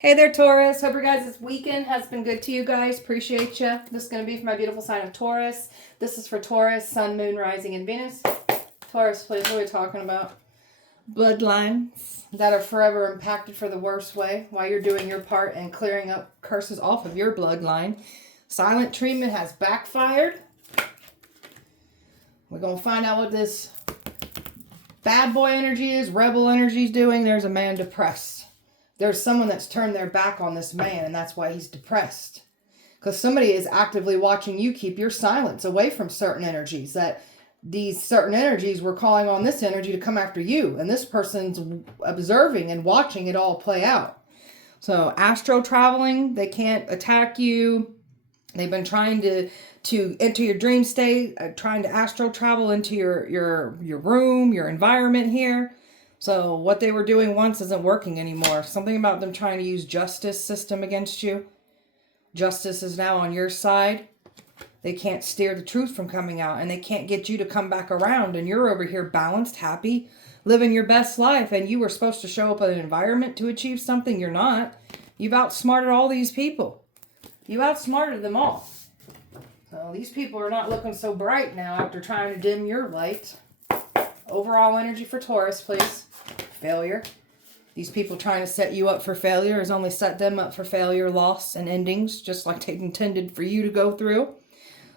Hey there, Taurus. Hope your guys' this weekend has been good to you guys. Appreciate you. This is going to be for my beautiful sign of Taurus. This is for Taurus, Sun, Moon, Rising, and Venus. Taurus, please, what are we talking about? Bloodlines that are forever impacted for the worst way while you're doing your part and clearing up curses off of your bloodline. Silent treatment has backfired. We're going to find out what this bad boy energy is, rebel energy is doing. There's a man depressed. There's someone that's turned their back on this man, and that's why he's depressed. Because somebody is actively watching you keep your silence away from certain energies. That these certain energies were calling on this energy to come after you. And this person's observing and watching it all play out. So astral traveling, they can't attack you. They've been trying to enter your dream state, trying to astral travel into your room, your environment here. So what they were doing once isn't working anymore. Something about them trying to use justice system against you. Justice is now on your side. They can't steer the truth from coming out, and they can't get you to come back around, and you're over here balanced, happy, living your best life, and you were supposed to show up in an environment to achieve something. You're not. You've outsmarted all these people. You outsmarted them all. So these people are not looking so bright now after trying to dim your light. Overall energy for Taurus, please. Failure. These people trying to set you up for failure has only set them up for failure, loss, and endings, just like they intended for you to go through.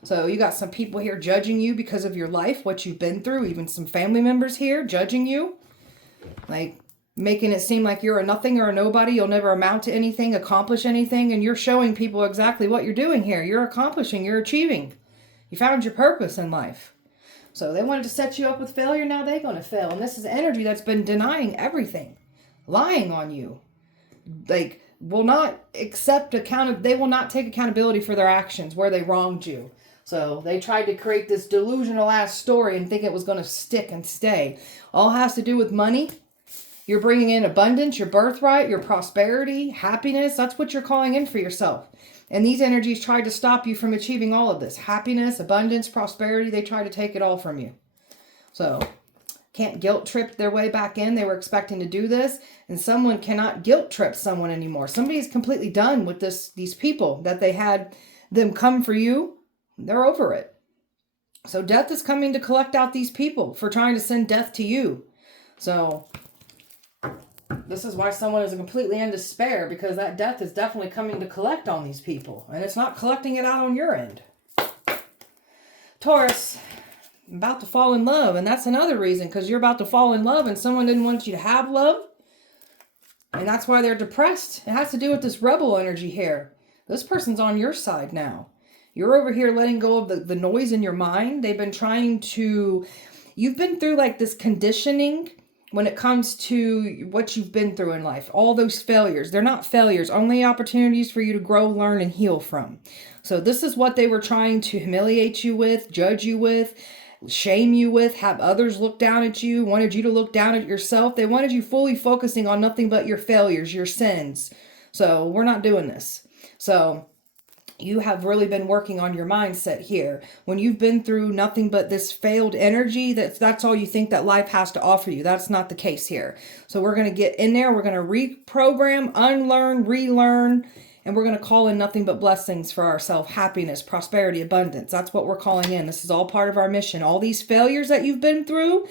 So you got some people here judging you because of your life, what you've been through, even some family members here judging you. Like making it seem like you're a nothing or a nobody, you'll never amount to anything, accomplish anything, and you're showing people exactly what you're doing here. You're accomplishing, you're achieving. You found your purpose in life. So they wanted to set you up with failure, now they're going to fail. And this is energy that's been denying everything, lying on you. Like, will not accept they will not take accountability for their actions where they wronged you. So they tried to create this delusional ass story and think it was going to stick and stay. All has to do with money. You're bringing in abundance, your birthright, your prosperity, happiness. That's what you're calling in for yourself. And these energies tried to stop you from achieving all of this. Happiness, abundance, prosperity, they try to take it all from you. So, can't guilt trip their way back in. They were expecting to do this. And someone cannot guilt trip someone anymore. Somebody's completely done with these people that they had them come for you. They're over it. So death is coming to collect out these people for trying to send death to you. So this is why someone is completely in despair, because that death is definitely coming to collect on these people. And it's not collecting it out on your end. Taurus, about to fall in love. And that's another reason, because you're about to fall in love and someone didn't want you to have love. And that's why they're depressed. It has to do with this rebel energy here. This person's on your side now. You're over here letting go of the noise in your mind. They've been trying to... You've been through like this conditioning when it comes to what you've been through in life. All those failures. They're not failures. Only opportunities for you to grow, learn, and heal from. So this is what they were trying to humiliate you with, judge you with, shame you with, have others look down at you, wanted you to look down at yourself. They wanted you fully focusing on nothing but your failures, your sins. So we're not doing this. So you have really been working on your mindset here. When you've been through nothing but this failed energy, that's all you think that life has to offer you. That's not the case here. So we're going to get in there. We're going to reprogram, unlearn, relearn, and we're going to call in nothing but blessings for ourselves. Happiness, prosperity, abundance. That's what we're calling in. This is all part of our mission. All these failures that you've been through,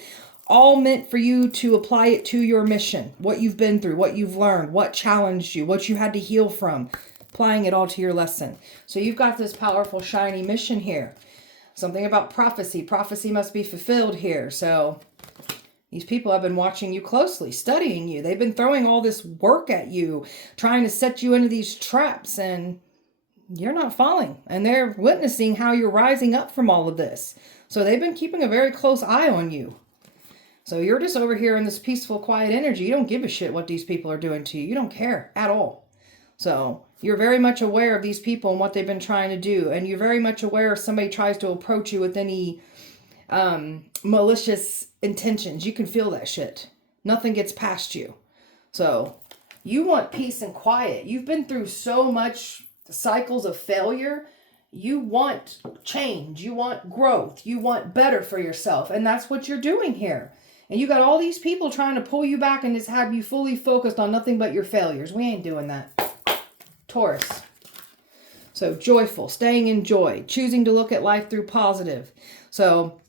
all meant for you to apply it to your mission. What you've been through, what you've learned, what challenged you, what you had to heal from. Applying it all to your lesson. So you've got this powerful, shiny mission here. Something about prophecy. Prophecy must be fulfilled here. So these people have been watching you closely, studying you. They've been throwing all this work at you, trying to set you into these traps, and you're not falling. And they're witnessing how you're rising up from all of this. So they've been keeping a very close eye on you. So you're just over here in this peaceful, quiet energy. You don't give a shit what these people are doing to you. You don't care at all. So you're very much aware of these people and what they've been trying to do. And you're very much aware if somebody tries to approach you with any malicious intentions. You can feel that shit. Nothing gets past you. So you want peace and quiet. You've been through so much cycles of failure. You want change. You want growth. You want better for yourself. And that's what you're doing here. And you got all these people trying to pull you back and just have you fully focused on nothing but your failures. We ain't doing that. Taurus. So joyful, staying in joy, choosing to look at life through positive. So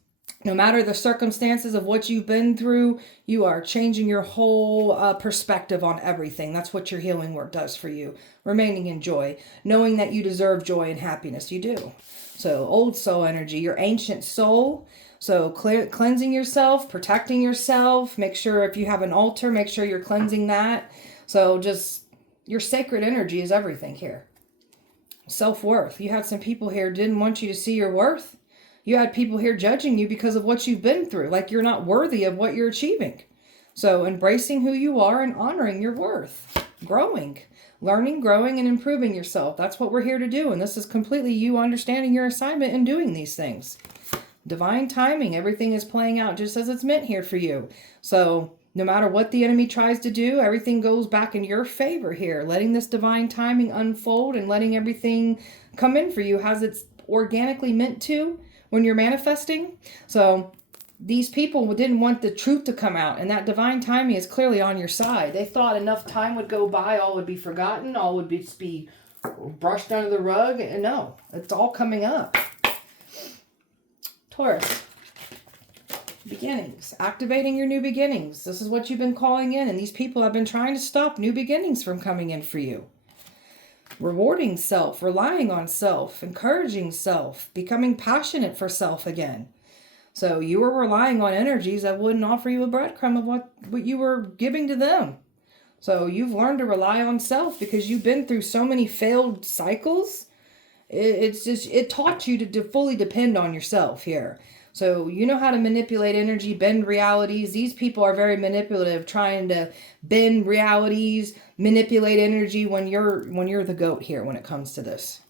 no matter the circumstances of what you've been through, you are changing your whole perspective on everything. That's what your healing work does for you. Remaining in joy, knowing that you deserve joy and happiness. You do. So old soul energy, your ancient soul. So cleansing yourself, protecting yourself. Make sure if you have an altar, make sure you're cleansing that. So just your sacred energy is everything here. Self-worth. You had some people here didn't want you to see your worth. You had people here judging you because of what you've been through, like you're not worthy of what you're achieving. So embracing who you are and honoring your worth. Growing. Learning, growing, and improving yourself. That's what we're here to do. And this is completely you understanding your assignment and doing these things. Divine timing. Everything is playing out just as it's meant here for you. So no matter what the enemy tries to do, everything goes back in your favor here. Letting this divine timing unfold and letting everything come in for you as it's organically meant to when you're manifesting. So these people didn't want the truth to come out, and that divine timing is clearly on your side. They thought enough time would go by, all would be forgotten, all would be brushed under the rug. And no, it's all coming up. Taurus. Beginnings. Activating your new beginnings. This is what you've been calling in, and these people have been trying to stop new beginnings from coming in for you. Rewarding self, relying on self, encouraging self, becoming passionate for self again. So you were relying on energies that wouldn't offer you a breadcrumb of what you were giving to them. So you've learned to rely on self because you've been through so many failed cycles. It taught you to fully depend on yourself here. So you know how to manipulate energy, bend realities. These people are very manipulative, trying to bend realities, manipulate energy when you're the goat here when it comes to this.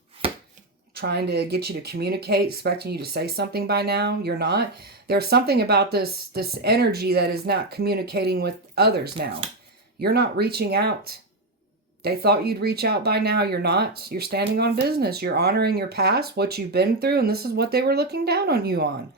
Trying to get you to communicate, expecting you to say something by now. You're not. There's something about this energy that is not communicating with others now. You're not reaching out. They thought you'd reach out by now. You're not. You're standing on business. You're honoring your past, what you've been through, and this is what they were looking down on you on.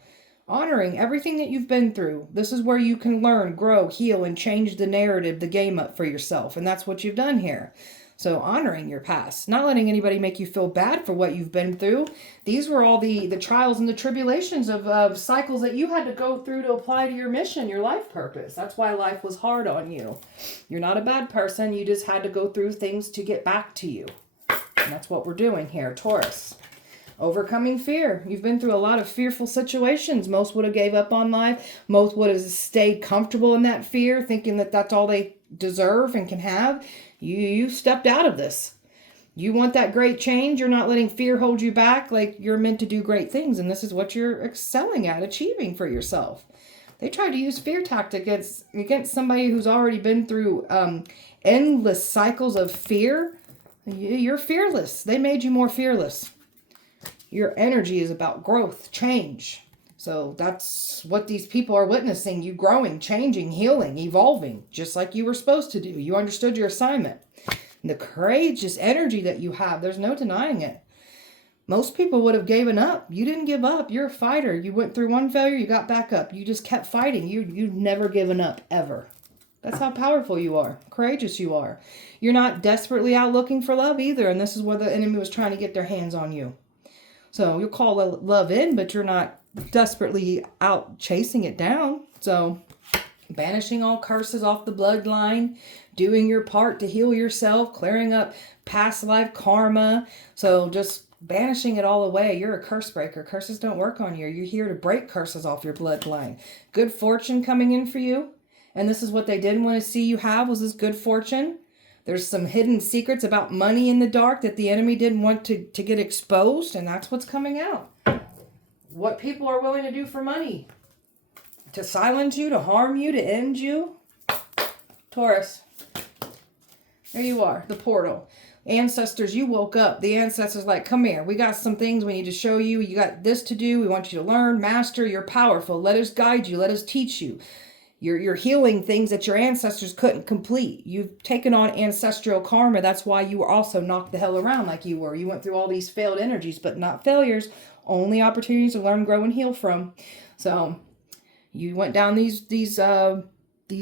Honoring everything that you've been through. This is where you can learn, grow, heal, and change the narrative, the game up for yourself. And that's what you've done here. So honoring your past. Not letting anybody make you feel bad for what you've been through. These were all the trials and the tribulations of cycles that you had to go through to apply to your mission, your life purpose. That's why life was hard on you. You're not a bad person. You just had to go through things to get back to you. And that's what we're doing here, Taurus. Overcoming fear. You've been through a lot of fearful situations. Most would have gave up on life. Most would have stayed comfortable in that fear, thinking that that's all they deserve and can have. You stepped out of this. You want that great change. You're not letting fear hold you back. Like you're meant to do great things. And this is what you're excelling at, achieving for yourself. They tried to use fear tactics against somebody who's already been through endless cycles of fear. You're fearless. They made you more fearless. Your energy is about growth, change. So that's what these people are witnessing. You growing, changing, healing, evolving, just like you were supposed to do. You understood your assignment. And the courageous energy that you have, there's no denying it. Most people would have given up. You didn't give up. You're a fighter. You went through one failure, you got back up. You just kept fighting. You've never given up, ever. That's how powerful you are, courageous you are. You're not desperately out looking for love either. And this is where the enemy was trying to get their hands on you. So you'll call love in, but you're not desperately out chasing it down. So banishing all curses off the bloodline, doing your part to heal yourself, clearing up past life karma. So just banishing it all away. You're a curse breaker. Curses don't work on you. You're here to break curses off your bloodline. Good fortune coming in for you. And this is what they didn't want to see you have, was this good fortune. There's some hidden secrets about money in the dark that the enemy didn't want to get exposed, and that's what's coming out. What people are willing to do for money. To silence you, to harm you, to end you. Taurus. There you are, the portal. Ancestors, you woke up. The ancestors like, come here. We got some things we need to show you. You got this to do. We want you to learn, master. You're powerful. Let us guide you. Let us teach you. You're healing things that your ancestors couldn't complete. You've taken on ancestral karma. That's why you were also knocked the hell around like you were. You went through all these failed energies, but not failures. Only opportunities to learn, grow, and heal from. So You went down these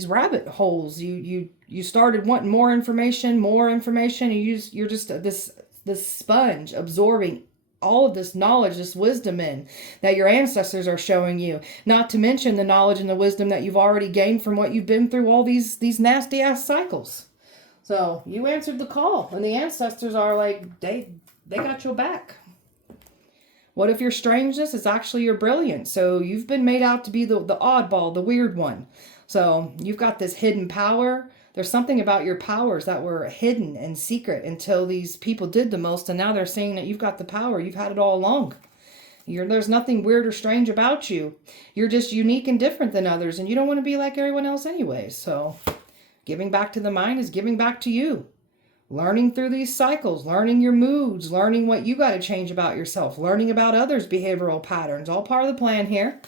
rabbit holes. You started wanting more information. And you're just this sponge absorbing all of this knowledge, this wisdom in that your ancestors are showing you. Not to mention the knowledge and the wisdom that you've already gained from what you've been through all these nasty ass cycles. So you answered the call, and the ancestors are like, they got your back. What if your strangeness is actually your brilliance? So you've been made out to be the oddball, the weird one. So you've got this hidden power. There's something about your powers that were hidden and secret until these people did the most, and now they're saying that you've got the power. You've had it all along. There's nothing weird or strange about you. You're just unique and different than others, and you don't want to be like everyone else anyways. So giving back to the mind is giving back to you. Learning through these cycles, learning your moods, learning what you got to change about yourself, learning about others' behavioral patterns, all part of the plan here.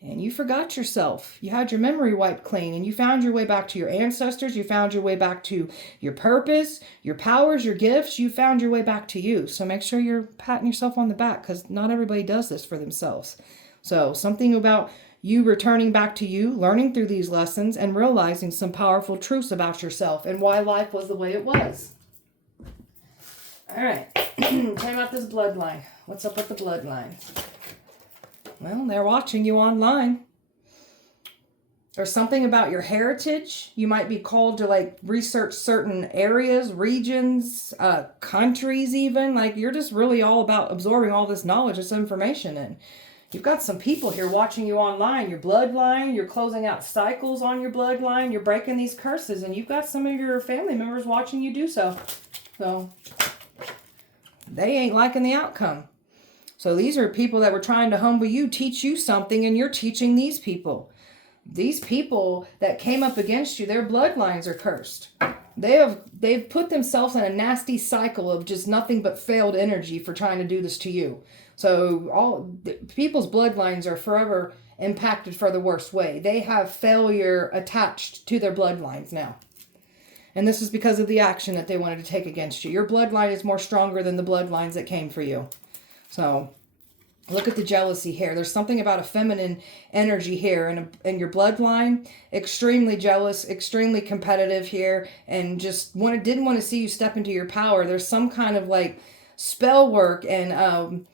And you forgot yourself. You had your memory wiped clean, and you found your way back to your ancestors. You found your way back to your purpose, your powers, your gifts. You found your way back to you. So make sure you're patting yourself on the back, because not everybody does this for themselves. So something about you returning back to you, learning through these lessons, and realizing some powerful truths about yourself and why life was the way it was. All right. Tell me about this bloodline. What's up with the bloodline? Well, they're watching you online. There's something about your heritage. You might be called to like research certain areas, regions, countries even. Like you're just really all about absorbing all this knowledge, this information in. You've got some people here watching you online. Your bloodline, you're closing out cycles on your bloodline. You're breaking these curses, and you've got some of your family members watching you do so. So they ain't liking the outcome. So these are people that were trying to humble you, teach you something, and you're teaching these people. These people that came up against you, their bloodlines are cursed. They've put themselves in a nasty cycle of just nothing but failed energy for trying to do this to you. So all people's bloodlines are forever impacted for the worst way. They have failure attached to their bloodlines now. And this is because of the action that they wanted to take against you. Your bloodline is more stronger than the bloodlines that came for you. So look at the jealousy here. There's something about a feminine energy here in your bloodline. Extremely jealous, extremely competitive here, and just didn't want to see you step into your power. There's some kind of like spell work and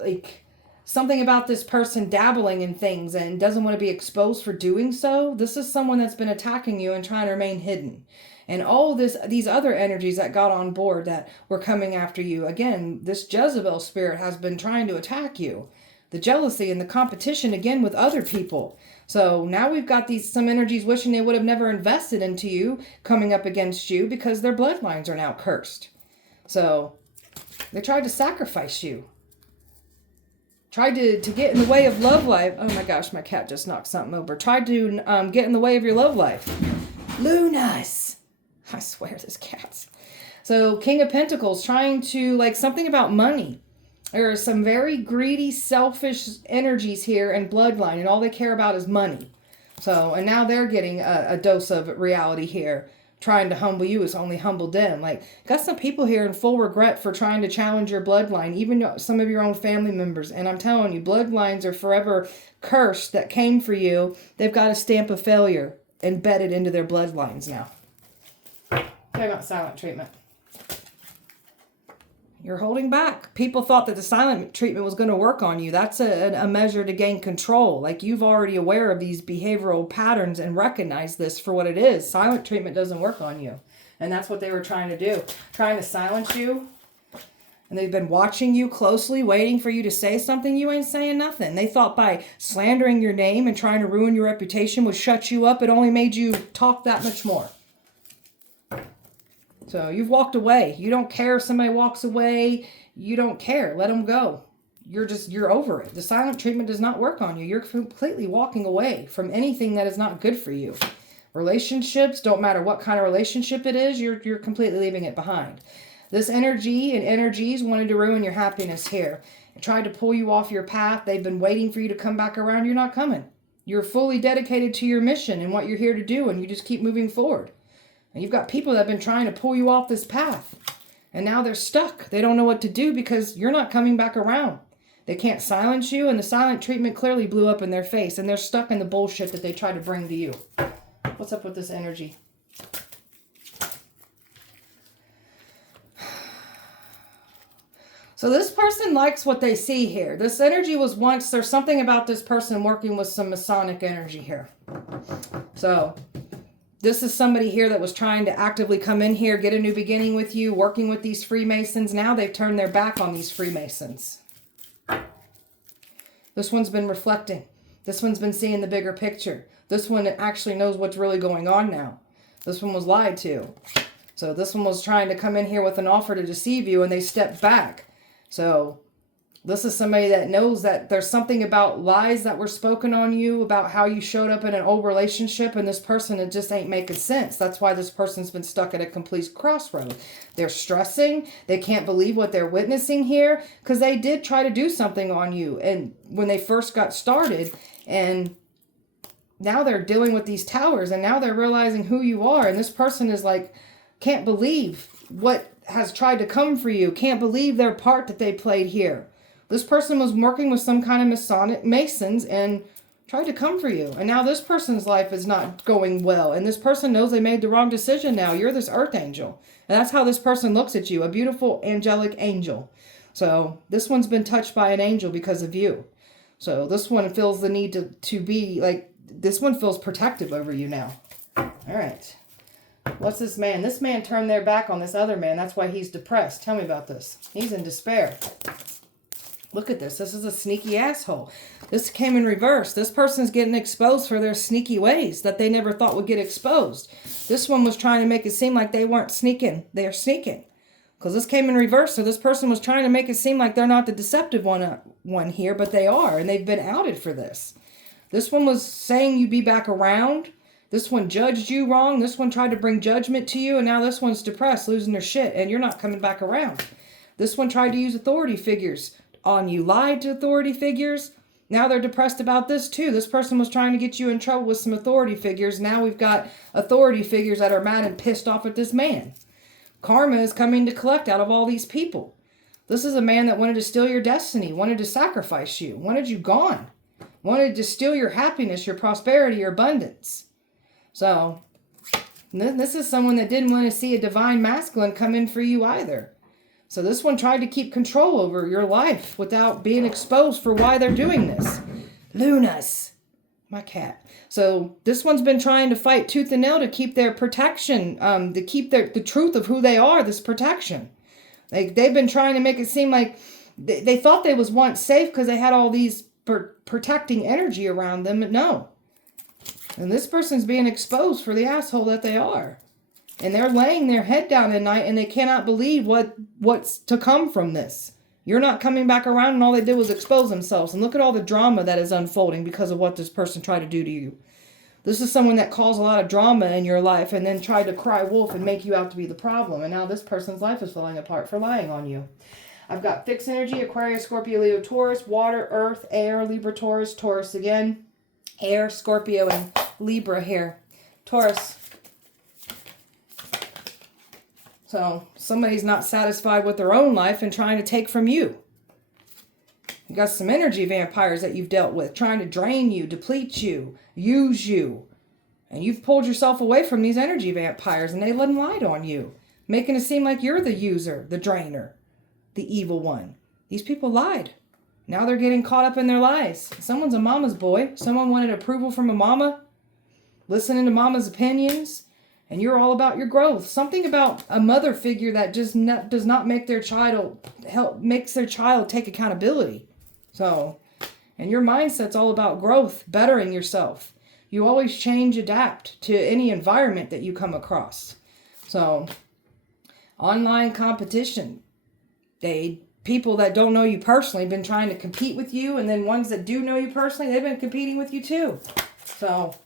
like something about this person dabbling in things and doesn't want to be exposed for doing so. This is someone that's been attacking you and trying to remain hidden. And all these other energies that got on board that were coming after you. Again, this Jezebel spirit has been trying to attack you. The jealousy and the competition again with other people. So now we've got some energies wishing they would have never invested into you coming up against you because their bloodlines are now cursed. So they tried to sacrifice you. Tried to get in the way of love life. Oh my gosh, my cat just knocked something over. Tried to get in the way of your love life. Lunas. I swear this cat's. So King of Pentacles trying to like something about money. There are some very greedy, selfish energies here in bloodline, and all they care about is money. So, and now they're getting a dose of reality here. Trying to humble you has only humbled them. Like, got some people here in full regret for trying to challenge your bloodline, even some of your own family members. And I'm telling you, bloodlines are forever cursed that came for you. They've got a stamp of failure embedded into their bloodlines now. Talking about silent treatment. You're holding back. People thought that the silent treatment was going to work on you. That's a measure to gain control. Like you've already aware of these behavioral patterns and recognize this for what it is. Silent treatment doesn't work on you. And that's what they were trying to do. Trying to silence you. And they've been watching you closely, waiting for you to say something. You ain't saying nothing. They thought by slandering your name and trying to ruin your reputation would shut you up. It only made you talk that much more. So you've walked away. You don't care if somebody walks away. You don't care. Let them go. You're over it. The silent treatment does not work on you. You're completely walking away from anything that is not good for you. Relationships, don't matter what kind of relationship it is, you're completely leaving it behind. This energy and energies wanted to ruin your happiness here. It tried to pull you off your path. They've been waiting for you to come back around. You're not coming. You're fully dedicated to your mission and what you're here to do, and you just keep moving forward. And you've got people that have been trying to pull you off this path. And now they're stuck. They don't know what to do because you're not coming back around. They can't silence you, and the silent treatment clearly blew up in their face, and they're stuck in the bullshit that they try to bring to you. What's up with this energy? So this person likes what they see here. This energy was once, there's something about this person working with some Masonic energy here. So this is somebody here that was trying to actively come in here, get a new beginning with you, working with these Freemasons. Now they've turned their back on these Freemasons. This one's been reflecting. This one's been seeing the bigger picture. This one actually knows what's really going on now. This one was lied to. So this one was trying to come in here with an offer to deceive you, and they stepped back. So this is somebody that knows that there's something about lies that were spoken on you, about how you showed up in an old relationship, and this person, it just ain't making sense. That's why this person's been stuck at a complete crossroad. They're stressing. They can't believe what they're witnessing here, because they did try to do something on you and when they first got started, and now they're dealing with these towers, and now they're realizing who you are, and this person is like, can't believe what has tried to come for you, can't believe their part that they played here. This person was working with some kind of Masonic Masons and tried to come for you. And now this person's life is not going well. And this person knows they made the wrong decision now. You're this earth angel. And that's how this person looks at you. A beautiful angelic angel. So this one's been touched by an angel because of you. So this one feels the need to be like, this one feels protective over you now. All right. What's this man? This man turned their back on this other man. That's why he's depressed. Tell me about this. He's in despair. Look at this. This is a sneaky asshole. This came in reverse. This person's getting exposed for their sneaky ways that they never thought would get exposed. This one was trying to make it seem like they weren't sneaking. They're sneaking. Because this came in reverse. So this person was trying to make it seem like they're not the deceptive one here, but they are. And they've been outed for this. This one was saying you'd be back around. This one judged you wrong. This one tried to bring judgment to you. And now this one's depressed, losing their shit. And you're not coming back around. This one tried to use authority figures on you. Lied to authority figures. Now they're depressed about this too. This person was trying to get you in trouble with some authority figures. Now we've got authority figures that are mad and pissed off at this man. Karma is coming to collect out of all these people. This is a man that wanted to steal your destiny. Wanted to sacrifice you. Wanted you gone. Wanted to steal your happiness, your prosperity, your abundance. So, this is someone that didn't want to see a divine masculine come in for you either. So this one tried to keep control over your life without being exposed for why they're doing this. Lunas. My cat. So this one's been trying to fight tooth and nail to keep their protection, to keep the truth of who they are, this protection. They've been trying to make it seem like they thought they was once safe because they had all these protecting energy around them, but no. And this person's being exposed for the asshole that they are. And they're laying their head down at night and they cannot believe what's to come from this. You're not coming back around, and all they did was expose themselves. And look at all the drama that is unfolding because of what this person tried to do to you. This is someone that caused a lot of drama in your life and then tried to cry wolf and make you out to be the problem. And now this person's life is falling apart for lying on you. I've got fixed energy, Aquarius, Scorpio, Leo, Taurus, water, earth, air, Libra, Taurus, Taurus again, air, Scorpio, and Libra here. Taurus. So somebody's not satisfied with their own life and trying to take from you. You got some energy vampires that you've dealt with, trying to drain you, deplete you, use you. And you've pulled yourself away from these energy vampires and they lied on you, making it seem like you're the user, the drainer, the evil one. These people lied. Now they're getting caught up in their lies. Someone's a mama's boy. Someone wanted approval from a mama, listening to mama's opinions. And you're all about your growth. Something about a mother figure that just does not make their child makes their child take accountability. So, and your mindset's all about growth, bettering yourself. You always change, adapt to any environment that you come across. So, online competition. People that don't know you personally have been trying to compete with you, and then ones that do know you personally, they've been competing with you too. So,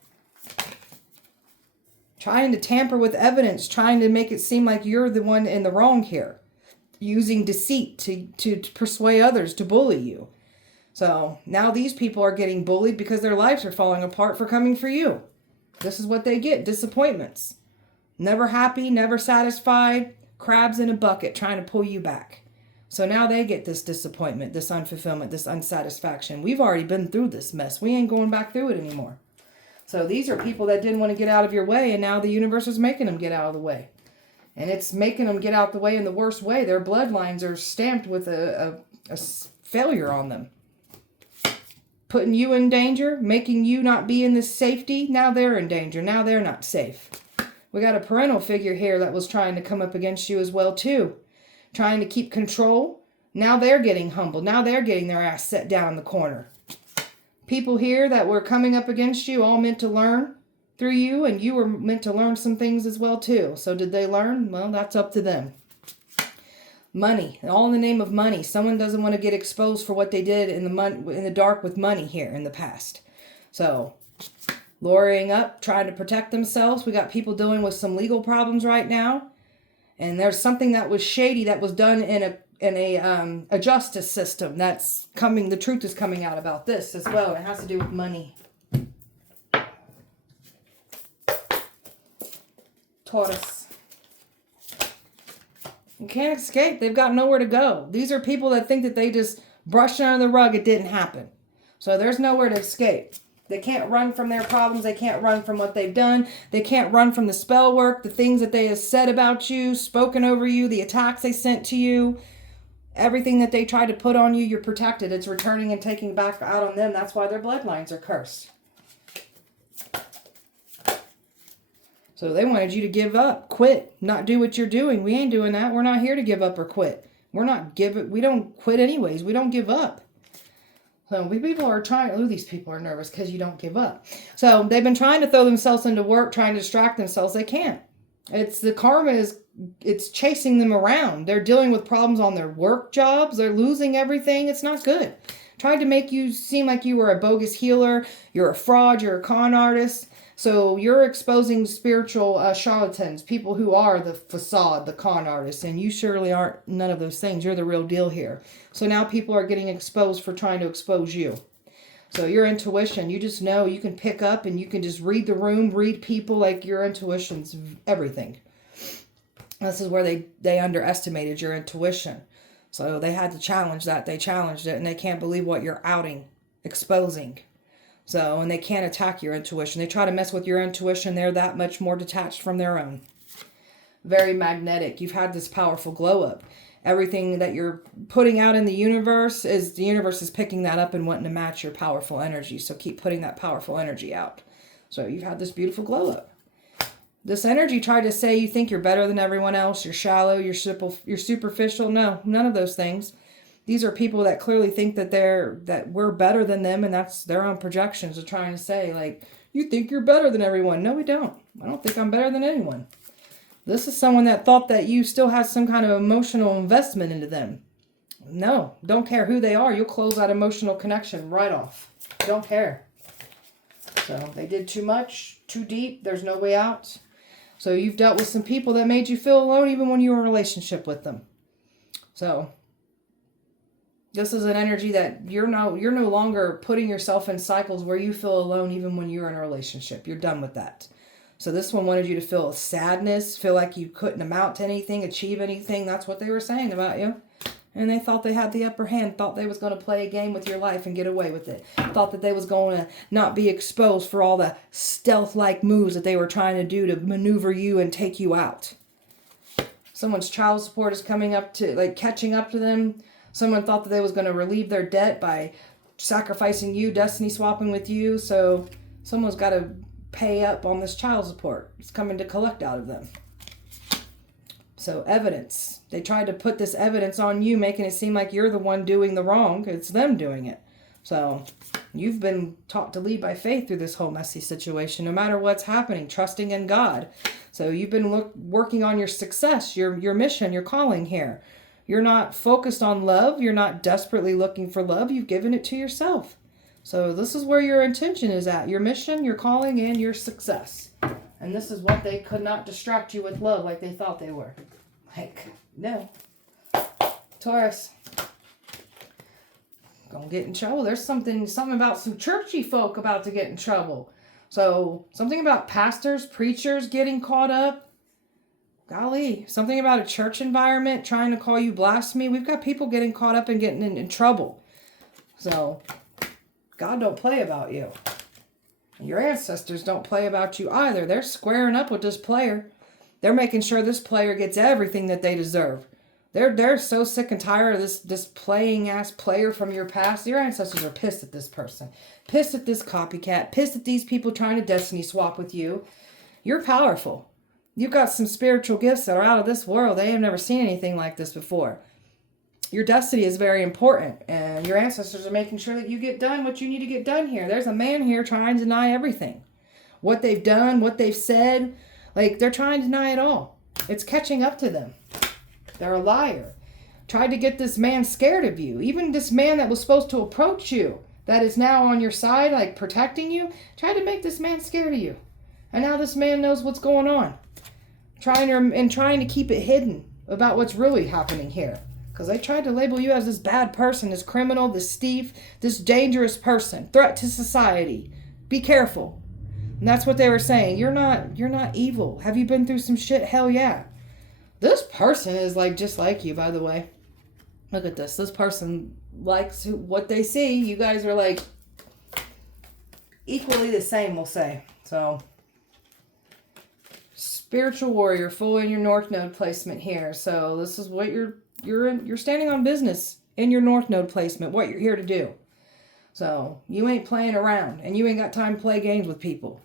trying to tamper with evidence, trying to make it seem like you're the one in the wrong here. Using deceit to persuade others to bully you. So now these people are getting bullied because their lives are falling apart for coming for you. This is what they get, disappointments. Never happy, never satisfied, crabs in a bucket trying to pull you back. So now they get this disappointment, this unfulfillment, this unsatisfaction. We've already been through this mess. We ain't going back through it anymore. So these are people that didn't want to get out of your way, and now the universe is making them get out of the way. And it's making them get out the way in the worst way. Their bloodlines are stamped with a failure on them. Putting you in danger, making you not be in this safety. Now they're in danger. Now they're not safe. We got a parental figure here that was trying to come up against you as well too. Trying to keep control. Now they're getting humbled. Now they're getting their ass set down in the corner. People here that were coming up against you all meant to learn through you, and you were meant to learn some things as well too. So did they learn? Well, that's up to them. Money, all in the name of money. Someone doesn't want to get exposed for what they did in the dark with money here in the past. So, lawyering up, trying to protect themselves. We got people dealing with some legal problems right now, and there's something that was shady that was done in a justice system that's coming. The truth is coming out about this as well. It has to do with money. Taurus. You can't escape. They've got nowhere to go. These are people that think that they just brushed under the rug. It didn't happen. So there's nowhere to escape. They can't run from their problems. They can't run from what they've done. They can't run from the spell work, the things that they have said about you, spoken over you, the attacks they sent to you, everything that they tried to put on you. You're protected. It's returning and taking back out on them. That's why their bloodlines are cursed. So they wanted you to give up, quit, not do what you're doing. We ain't doing that. We're not here to give up or quit. We don't quit anyways. We don't give up. So people are trying, these people are nervous because you don't give up. So they've been trying to throw themselves into work, trying to distract themselves. They can't. It's the karma it's chasing them around. They're dealing with problems on their work jobs. They're losing everything. It's not good. Tried to make you seem like you were a bogus healer. You're a fraud. You're a con artist. So you're exposing spiritual charlatans, people who are the facade, the con artists, and you surely aren't none of those things. You're the real deal here. So now people are getting exposed for trying to expose you. So your intuition, you just know, you can pick up and you can just read the room, read people, like your intuition's everything. This is where they underestimated your intuition. So they had to challenge that. They challenged it, and they can't believe what you're outing, exposing. So, and they can't attack your intuition. They try to mess with your intuition. They're that much more detached from their own. Very magnetic. You've had this powerful glow up. Everything that you're putting out in the universe is picking that up and wanting to match your powerful energy. So keep putting that powerful energy out. So you've had this beautiful glow up. This energy tried to say you think you're better than everyone else. You're shallow. You're superficial. No, none of those things. These are people that clearly think that we're better than them, and that's their own projections of trying to say, like, you think you're better than everyone. No, we don't. I don't think I'm better than anyone. This is someone that thought that you still had some kind of emotional investment into them. No, don't care who they are. You'll close that emotional connection right off. Don't care. So they did too much, too deep. There's no way out. So you've dealt with some people that made you feel alone even when you were in a relationship with them. So this is an energy that you're no longer putting yourself in cycles where you feel alone even when you're in a relationship. You're done with that. So this one wanted you to feel sadness, feel like you couldn't amount to anything, achieve anything. That's what they were saying about you. And they thought they had the upper hand, thought they was going to play a game with your life and get away with it. Thought that they was going to not be exposed for all the stealth-like moves that they were trying to do to maneuver you and take you out. Someone's child support is coming up to, like, catching up to them. Someone thought that they was going to relieve their debt by sacrificing you, destiny swapping with you. So someone's got to pay up on this child support. It's coming to collect out of them. So evidence. They tried to put this evidence on you, making it seem like you're the one doing the wrong. It's them doing it. So you've been taught to lead by faith through this whole messy situation, no matter what's happening, trusting in God. So you've been working on your success, your mission, your calling here. You're not focused on love. You're not desperately looking for love. You've given it to yourself. So this is where your intention is at. Your mission, your calling, and your success. And this is what they could not distract you with love like they thought they were. Like, no. Taurus. Gonna get in trouble. There's something about some churchy folk about to get in trouble. So something about pastors, preachers getting caught up. Golly, something about a church environment trying to call you blasphemy. We've got people getting caught up and getting in trouble. So, God don't play about you. Your ancestors don't play about you either. They're squaring up with this player. They're making sure this player gets everything that they deserve. They're so sick and tired of this playing ass player from your past. Your ancestors are pissed at this person. Pissed at this copycat. Pissed at these people trying to destiny swap with you. You're powerful. You've got some spiritual gifts that are out of this world. They have never seen anything like this before. Your destiny is very important. And your ancestors are making sure that you get done what you need to get done here. There's a man here trying to deny everything. What they've done, what they've said. Like, they're trying to deny it all. It's catching up to them. They're a liar. Tried to get this man scared of you. Even this man that was supposed to approach you, that is now on your side, like protecting you, tried to make this man scared of you. And now this man knows what's going on. Trying to keep it hidden about what's really happening here. Because they tried to label you as this bad person, this criminal, this thief, this dangerous person, threat to society. Be careful. And that's what they were saying. You're not evil. Have you been through some shit? Hell yeah. This person is just like you, by the way. Look at this. This person likes what they see. You guys are equally the same, we'll say. So, spiritual warrior, full in your North Node placement here. So this is what you're standing on business in your North Node placement. What you're here to do. So you ain't playing around, and you ain't got time to play games with people.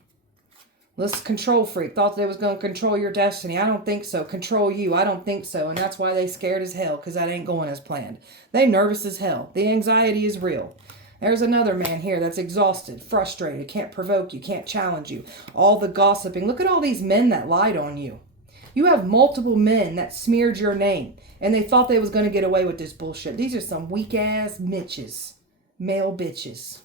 This control freak thought they was going to control your destiny. I don't think so. Control you. I don't think so. And that's why they scared as hell, because that ain't going as planned. They nervous as hell. The anxiety is real. There's another man here that's exhausted, frustrated, can't provoke you, can't challenge you. All the gossiping. Look at all these men that lied on you. You have multiple men that smeared your name, and they thought they was going to get away with this bullshit. These are some weak-ass Mitches. Male bitches.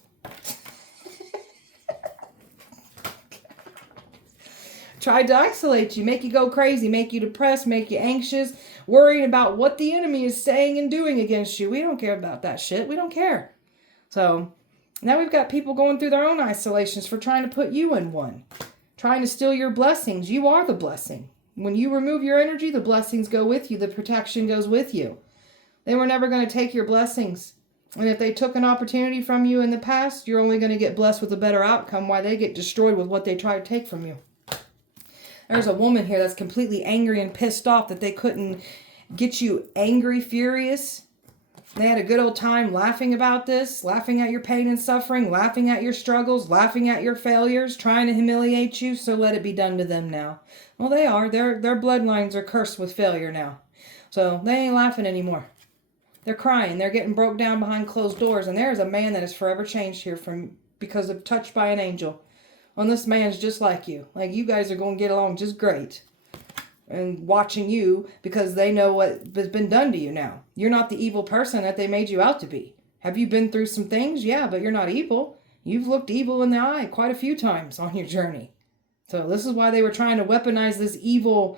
Tried to isolate you, make you go crazy, make you depressed, make you anxious, worrying about what the enemy is saying and doing against you. We don't care about that shit. We don't care. So now we've got people going through their own isolations for trying to put you in one. Trying to steal your blessings. You are the blessing. When you remove your energy, the blessings go with you. The protection goes with you. They were never going to take your blessings. And if they took an opportunity from you in the past, you're only going to get blessed with a better outcome, while they get destroyed with what they try to take from you. There's a woman here that's completely angry and pissed off that they couldn't get you angry, furious. They had a good old time laughing about this, laughing at your pain and suffering, laughing at your struggles, laughing at your failures, trying to humiliate you, so let it be done to them now. Well, they are. Their bloodlines are cursed with failure now. So they ain't laughing anymore. They're crying. They're getting broke down behind closed doors. And there is a man that is forever changed here because of touched by an angel. And this man's just like you. Like, you guys are going to get along just great. And watching you because they know what has been done to you now. You're not the evil person that they made you out to be. Have you been through some things? Yeah, but you're not evil. You've looked evil in the eye quite a few times on your journey. So this is why they were trying to weaponize this evil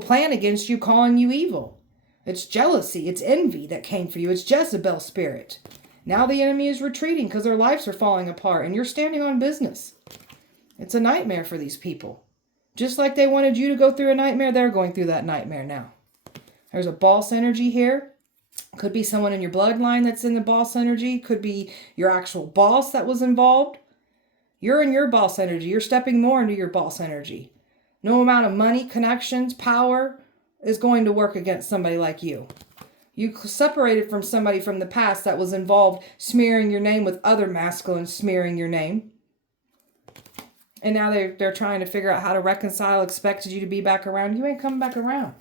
plan against you, calling you evil. It's jealousy. It's envy that came for you. It's Jezebel spirit. Now the enemy is retreating because their lives are falling apart and you're standing on business. It's a nightmare for these people. Just like they wanted you to go through a nightmare, they're going through that nightmare now. There's a boss energy here. Could be someone in your bloodline that's in the boss energy. Could be your actual boss that was involved. You're in your boss energy. You're stepping more into your boss energy. No amount of money, connections, power is going to work against somebody like you. You separated from somebody from the past that was involved smearing your name with other masculines smearing your name. And now they're trying to figure out how to reconcile, expected you to be back around. You ain't coming back around.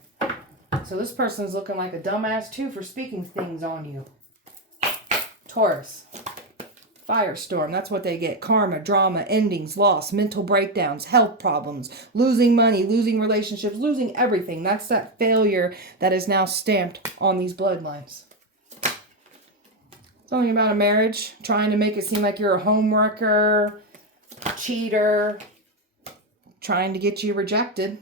So this person's looking like a dumbass too for speaking things on you. Taurus. Firestorm. That's what they get. Karma, drama, endings, loss, mental breakdowns, health problems, losing money, losing relationships, losing everything. That's that failure that is now stamped on these bloodlines. Something about a marriage. Trying to make it seem like you're a homewrecker, cheater, trying to get you rejected.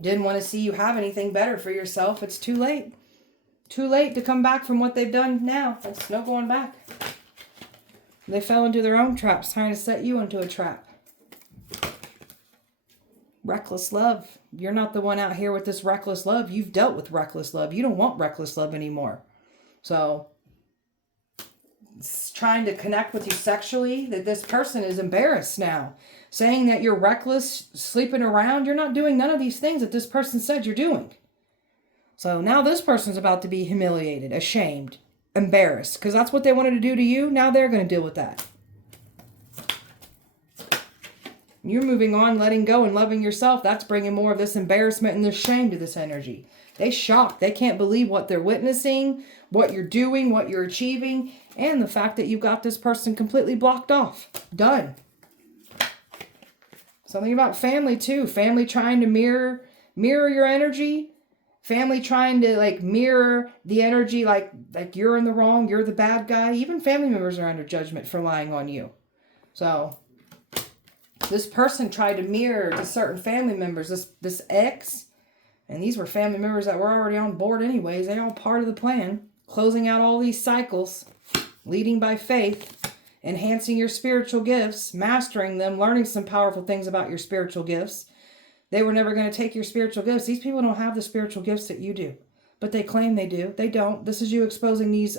Didn't want to see you have anything better for yourself. It's too late. Too late to come back from what they've done now. There's no going back. They fell into their own traps, trying to set you into a trap. Reckless love. You're not the one out here with this reckless love. You've dealt with reckless love. You don't want reckless love anymore. So, it's trying to connect with you sexually, that this person is embarrassed now. Saying that you're reckless, sleeping around. You're not doing none of these things that this person said you're doing. So now this person's about to be humiliated, ashamed, embarrassed. Because that's what they wanted to do to you. Now they're going to deal with that. You're moving on, letting go, and loving yourself. That's bringing more of this embarrassment and this shame to this energy. They shocked. They can't believe what they're witnessing, what you're doing, what you're achieving, and the fact that you've got this person completely blocked off. Done. Something about family too. Family trying to mirror your energy. Family trying to like mirror the energy like you're in the wrong, you're the bad guy. Even family members are under judgment for lying on you. So this person tried to mirror to certain family members, this ex, and these were family members that were already on board anyways. They're all part of the plan. Closing out all these cycles, leading by faith, enhancing your spiritual gifts, mastering them, learning some powerful things about your spiritual gifts. They were never going to take your spiritual gifts. These people don't have the spiritual gifts that you do, but they claim they do. They don't. This is you exposing these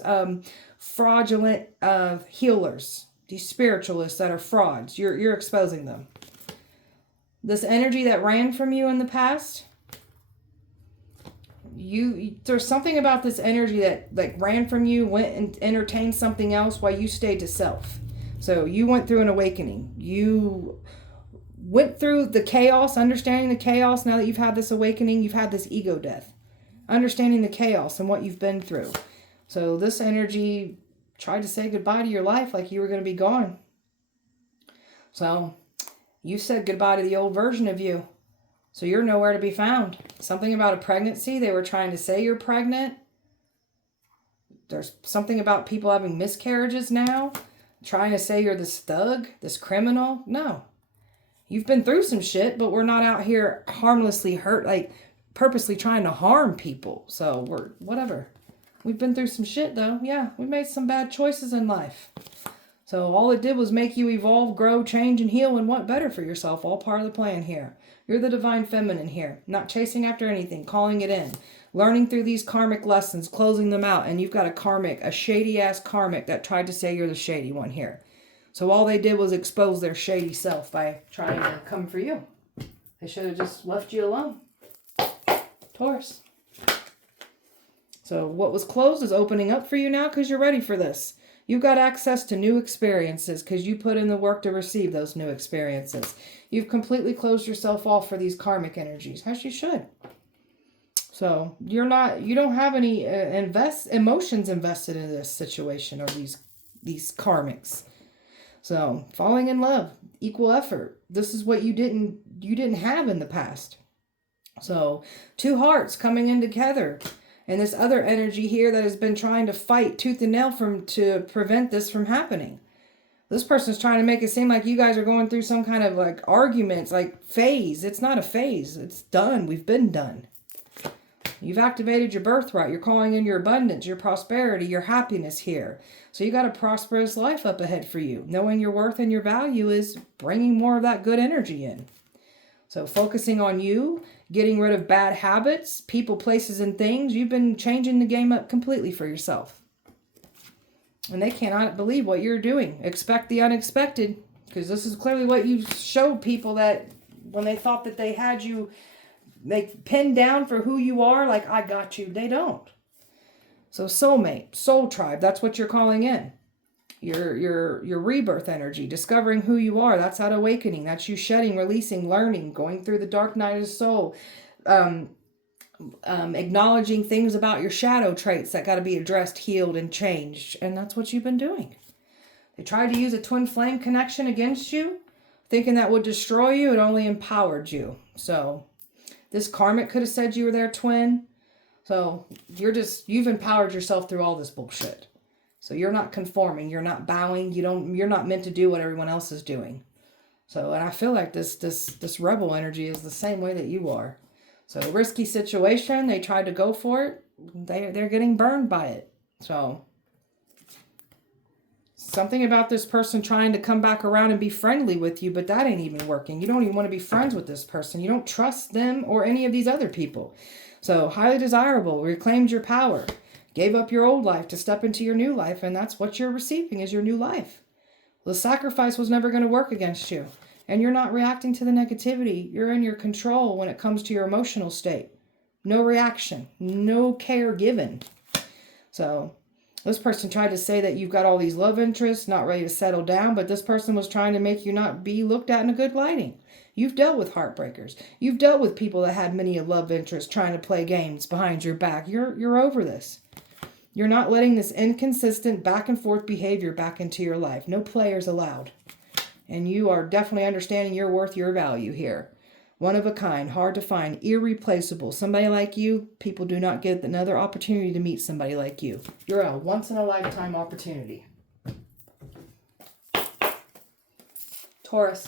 fraudulent healers. These spiritualists that are frauds, you're exposing them. This energy that ran from you in the past, there's something about this energy that like ran from you, went and entertained something else while you stayed to self. So you went through an awakening. You went through the chaos, understanding the chaos. Now that you've had this awakening, you've had this ego death. Understanding the chaos and what you've been through. So this energy tried to say goodbye to your life like you were going to be gone. So you said goodbye to the old version of you. So you're nowhere to be found. Something about a pregnancy. They were trying to say you're pregnant. There's something about people having miscarriages now. Trying to say you're this thug, this criminal. No. You've been through some shit, but we're not out here harmlessly hurt, like purposely trying to harm people. So we're whatever. We've been through some shit though. Yeah, we made some bad choices in life. So all it did was make you evolve, grow, change, and heal and want better for yourself. All part of the plan here. You're the divine feminine here. Not chasing after anything, calling it in. Learning through these karmic lessons, closing them out. And you've got a shady ass karmic that tried to say you're the shady one here. So all they did was expose their shady self by trying to come for you. They should have just left you alone. Taurus. So what was closed is opening up for you now because you're ready for this. You've got access to new experiences because you put in the work to receive those new experiences. You've completely closed yourself off for these karmic energies, as you should. So you don't have any emotions invested in this situation or these karmics. So falling in love, equal effort. This is what you didn't have in the past. So two hearts coming in together. And this other energy here that has been trying to fight tooth and nail to prevent this from happening. This person's trying to make it seem like you guys are going through some kind of like arguments, like phase. It's not a phase. It's done. We've been done. You've activated your birthright. You're calling in your abundance, your prosperity, your happiness here. So you got a prosperous life up ahead for you. Knowing your worth and your value is bringing more of that good energy in. So focusing on you, getting rid of bad habits, people, places, and things. You've been changing the game up completely for yourself. And they cannot believe what you're doing. Expect the unexpected. Because this is clearly what you showed people that when they thought that they had you like pinned down for who you are, like I got you. They don't. So soulmate, soul tribe, that's what you're calling in. Your rebirth energy, discovering who you are. That's that awakening. That's you shedding, releasing, learning, going through the dark night of the soul. Acknowledging things about your shadow traits that got to be addressed, healed, and changed. And that's what you've been doing. They tried to use a twin flame connection against you, thinking that would destroy you. It only empowered you. So this karmic could have said you were their twin. So you've empowered yourself through all this bullshit. So you're not conforming, you're not bowing, you're not meant to do what everyone else is doing. So, and I feel like this rebel energy is the same way that you are. So risky situation, they tried to go for it, they're getting burned by it. So Something about this person trying to come back around and be friendly with you, but that ain't even working. You don't even want to be friends with this person. You don't trust them or any of these other people. So, highly desirable, reclaimed your power, gave up your old life to step into your new life, and that's what you're receiving is your new life. The sacrifice was never going to work against you, and you're not reacting to the negativity. You're in your control when it comes to your emotional state. No reaction, no care given. So, this person tried to say that you've got all these love interests, not ready to settle down, but this person was trying to make you not be looked at in a good lighting. You've dealt with heartbreakers. You've dealt with people that had many love interests trying to play games behind your back. You're over this. You're not letting this inconsistent back and forth behavior back into your life. No players allowed. And you are definitely understanding your worth, your value here. One of a kind, hard to find, irreplaceable. Somebody like you, people do not get another opportunity to meet somebody like you. You're a once-in-a-lifetime opportunity. Taurus.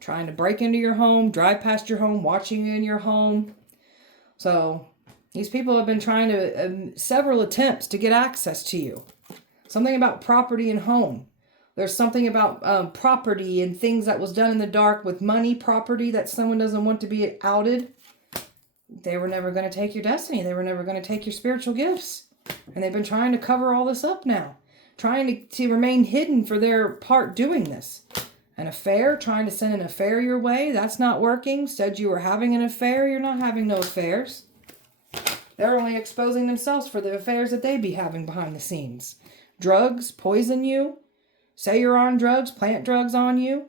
Trying to break into your home, drive past your home, watching you in your home. So, these people have been trying to, several attempts to get access to you. Something about property and home. There's something about property and things that was done in the dark with money, property that someone doesn't want to be outed. They were never going to take your destiny. They were never going to take your spiritual gifts. And they've been trying to cover all this up now. Trying to remain hidden for their part doing this. An affair, trying to send an affair your way. That's not working. Said you were having an affair. You're not having no affairs. They're only exposing themselves for the affairs that they be having behind the scenes. Drugs, poison you. Say you're on drugs, plant drugs on you.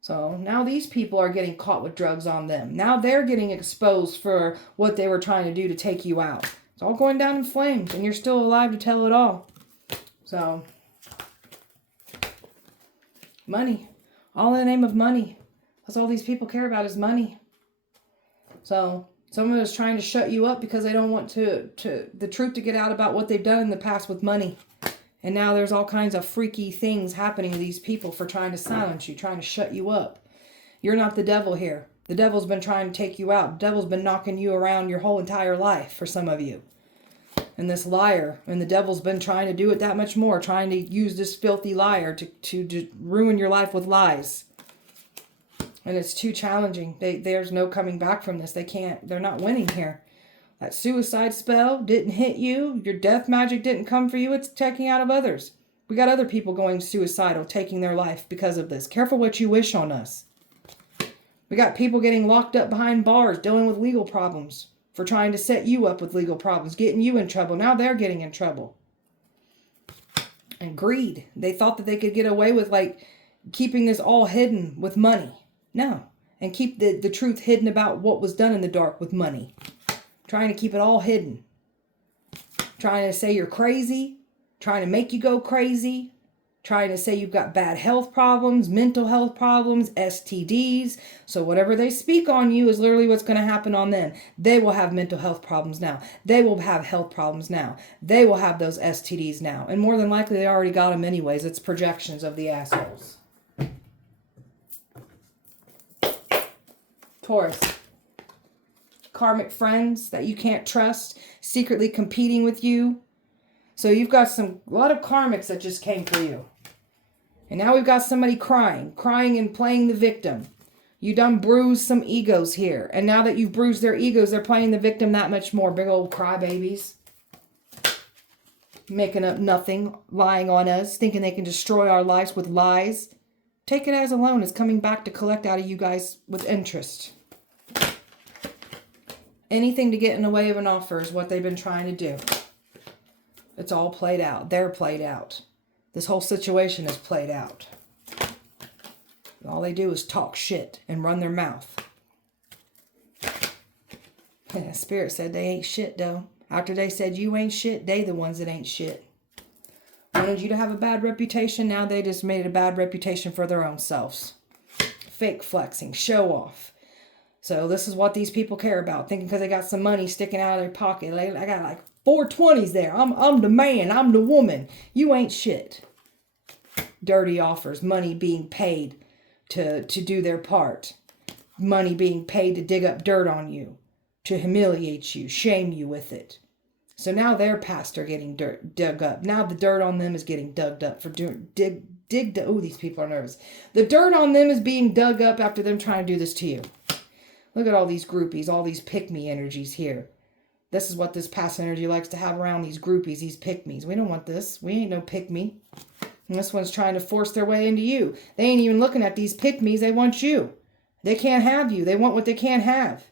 So now these people are getting caught with drugs on them. Now they're getting exposed for what they were trying to do to take you out. It's all going down in flames, and you're still alive to tell it all. So, money. All in the name of money. That's all these people care about is money. So, someone is trying to shut you up because they don't want the truth to get out about what they've done in the past with money. And now there's all kinds of freaky things happening to these people for trying to silence you, trying to shut you up. You're not the devil here. The devil's been trying to take you out. The devil's been knocking you around your whole entire life for some of you. And this liar, and the devil's been trying to do it that much more, trying to use this filthy liar to ruin your life with lies. And it's too challenging. There's no coming back from this. They're not winning here. That suicide spell didn't hit you. Your death magic didn't come for you. It's taking out of others. We got other people going suicidal, taking their life because of this. Careful what you wish on us. We got people getting locked up behind bars, dealing with legal problems for trying to set you up with legal problems, getting you in trouble. Now they're getting in trouble. And greed. They thought that they could get away with keeping this all hidden with money. No. And keep the truth hidden about what was done in the dark with money. Trying to keep it all hidden. Trying to say you're crazy. Trying to make you go crazy. Trying to say you've got bad health problems, mental health problems, STDs. So whatever they speak on you is literally what's going to happen on them. They will have mental health problems now. They will have health problems now. They will have those STDs now. And more than likely they already got them anyways. It's projections of the assholes. Taurus. Karmic friends that you can't trust, secretly competing with you. So you've got a lot of karmics that just came for you. And now we've got somebody crying and playing the victim. You done bruised some egos here. And now that you've bruised their egos, they're playing the victim that much more. Big old crybabies. Making up nothing, lying on us, thinking they can destroy our lives with lies. Take it as a loan. It's coming back to collect out of you guys with interest. Anything to get in the way of an offer is what they've been trying to do. It's all played out. They're played out. This whole situation is played out. All they do is talk shit and run their mouth. Spirit said they ain't shit, though. After they said you ain't shit, they the ones that ain't shit. Wanted you to have a bad reputation. Now they just made a bad reputation for their own selves. Fake flexing. Show off. So this is what these people care about. Thinking because they got some money sticking out of their pocket. I got 420s there. I'm the man. I'm the woman. You ain't shit. Dirty offers. Money being paid to do their part. Money being paid to dig up dirt on you. To humiliate you. Shame you with it. So now their past are getting dug up. Now the dirt on them is getting dug up for oh, these people are nervous. The dirt on them is being dug up after them trying to do this to you. Look at all these groupies, all these pick-me energies here. This is what this past energy likes to have around, these groupies, these pick-me's. We don't want this. We ain't no pick-me. And this one's trying to force their way into you. They ain't even looking at these pick-me's. They want you. They can't have you. They want what they can't have.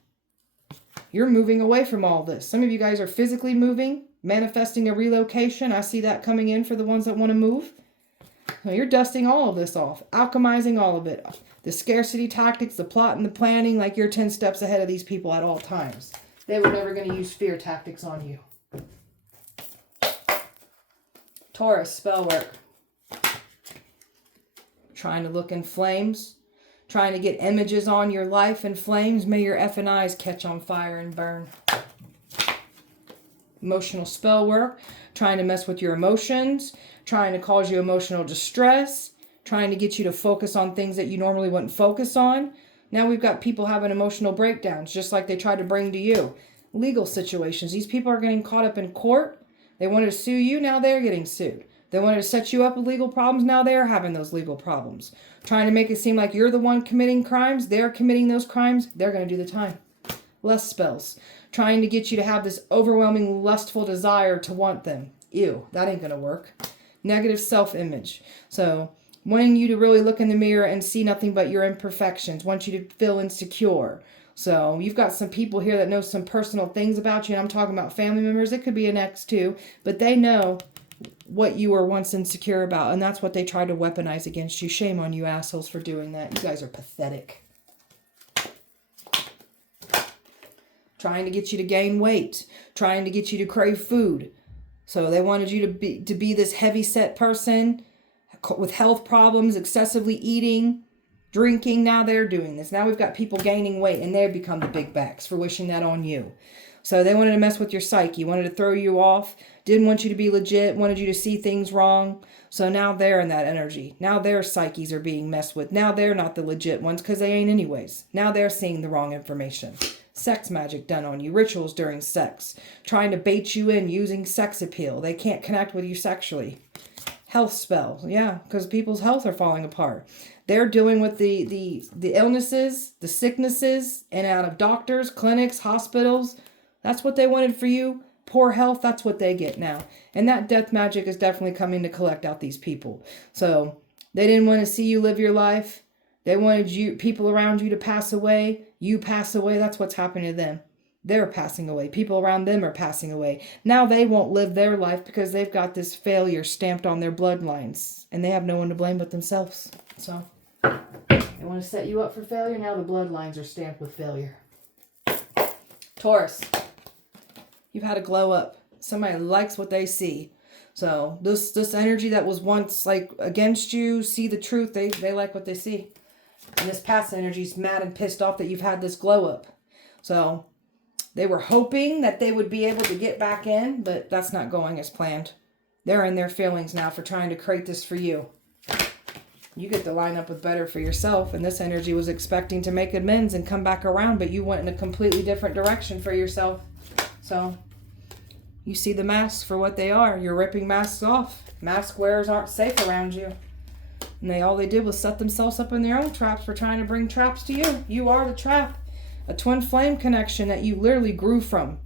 You're moving away from all this. Some of you guys are physically moving, manifesting a relocation. I see that coming in for the ones that want to move. So you're dusting all of this off, alchemizing all of it. The scarcity tactics, the plot and the planning, like you're 10 steps ahead of these people at all times. They were never going to use fear tactics on you. Taurus, spell work. Trying to look in flames. Trying to get images on your life in flames. May your effing eyes catch on fire and burn. Emotional spell work. Trying to mess with your emotions. Trying to cause you emotional distress. Trying to get you to focus on things that you normally wouldn't focus on. Now we've got people having emotional breakdowns, just like they tried to bring to you. Legal situations. These people are getting caught up in court. They wanted to sue you. Now they're getting sued. They wanted to set you up with legal problems. Now they're having those legal problems. Trying to make it seem like you're the one committing crimes. They're committing those crimes. They're going to do the time. Lust spells. Trying to get you to have this overwhelming lustful desire to want them. Ew, that ain't going to work. Negative self-image. So wanting you to really look in the mirror and see nothing but your imperfections. Want you to feel insecure. So you've got some people here that know some personal things about you. And I'm talking about family members. It could be an ex too. But they know what you were once insecure about. And that's what they try to weaponize against you. Shame on you assholes for doing that. You guys are pathetic. Trying to get you to gain weight. Trying to get you to crave food. So they wanted you to be this heavy-set person with health problems, excessively eating, drinking. Now they're doing this. Now we've got people gaining weight, and they've become the big backs for wishing that on you. So they wanted to mess with your psyche, wanted to throw you off, didn't want you to be legit, wanted you to see things wrong. So now they're in that energy. Now their psyches are being messed with. Now they're not the legit ones because they ain't anyways. Now they're seeing the wrong information. Sex magic done on you, rituals during sex, trying to bait you in using sex appeal. They can't connect with you sexually. Health spells, yeah, because people's health are falling apart. They're dealing with the illnesses, the sicknesses, and out of doctors, clinics, hospitals. That's what they wanted for you. Poor health, that's what they get now. And that death magic is definitely coming to collect out these people. So they didn't want to see you live your life. They wanted people around you to pass away. You pass away. That's what's happening to them. They're passing away. People around them are passing away. Now they won't live their life because they've got this failure stamped on their bloodlines. And they have no one to blame but themselves. So they want to set you up for failure. Now the bloodlines are stamped with failure. Taurus, you've had a glow up. Somebody likes what they see. So this energy that was once like against you, see the truth, they like what they see. And this past energy is mad and pissed off that you've had this glow up. So they were hoping that they would be able to get back in, but that's not going as planned. They're in their feelings now for trying to create this for you. You get to line up with better for yourself, and this energy was expecting to make amends and come back around, but you went in a completely different direction for yourself. So you see the masks for what they are. You're ripping masks off. Mask wearers aren't safe around you. And all they did was set themselves up in their own traps for trying to bring traps to you. You are the trap. A twin flame connection that you literally grew from.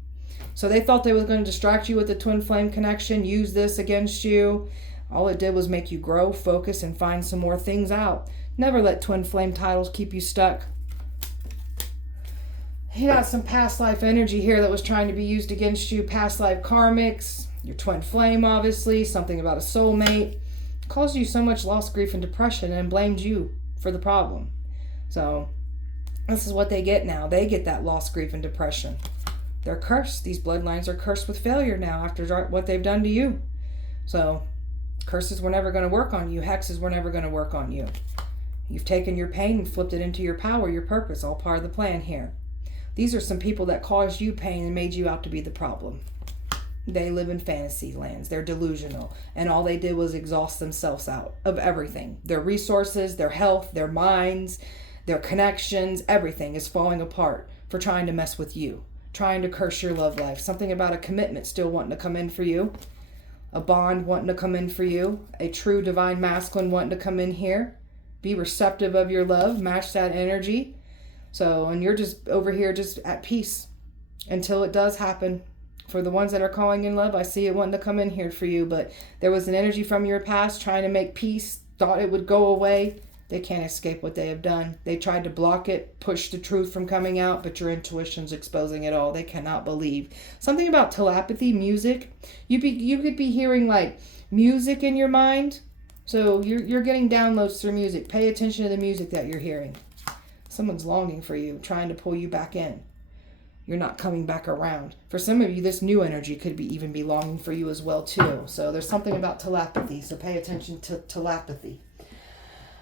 So they thought they were going to distract you with the twin flame connection, use this against you. All it did was make you grow, focus, and find some more things out. Never let twin flame titles keep you stuck. You got some past life energy here that was trying to be used against you. Past life karmics, your twin flame obviously, something about a soulmate. Caused you so much loss, grief, and depression and blamed you for the problem. So this is what they get now. They get that loss, grief, and depression. They're cursed. These bloodlines are cursed with failure now after what they've done to you. So curses were never going to work on you. Hexes were never going to work on you. You've taken your pain and flipped it into your power, your purpose, all part of the plan here. These are some people that caused you pain and made you out to be the problem. They live in fantasy lands. They're delusional. And all they did was exhaust themselves out of everything. Their resources, their health, their minds, their connections, everything is falling apart for trying to mess with you. trying to curse your love life. Something about a commitment still wanting to come in for you. A bond wanting to come in for you. A true divine masculine wanting to come in here. Be receptive of your love. Match that energy. So, and you're just over here just at peace until it does happen. For the ones that are calling in love, I see it wanting to come in here for you. But there was an energy from your past trying to make peace. Thought it would go away. They can't escape what they have done. They tried to block it, push the truth from coming out, but your intuition's exposing it all. They cannot believe. Something about telepathy, music. You could be hearing like music in your mind. So you're getting downloads through music. Pay attention to the music that you're hearing. Someone's longing for you, trying to pull you back in. You're not coming back around. For some of you, this new energy could even be longing for you as well too. So there's something about telepathy. So pay attention to telepathy.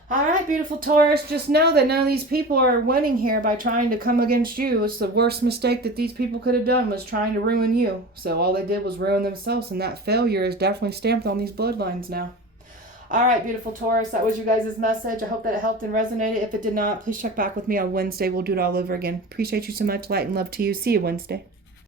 All right, beautiful Taurus, just know that none of these people are winning here by trying to come against you. It's the worst mistake that these people could have done was trying to ruin you. So all they did was ruin themselves, and that failure is definitely stamped on these bloodlines now. All right, beautiful Taurus, that was your guys' message. I hope that it helped and resonated. If it did not, please check back with me on Wednesday. We'll do it all over again. Appreciate you so much. Light and love to you. See you Wednesday.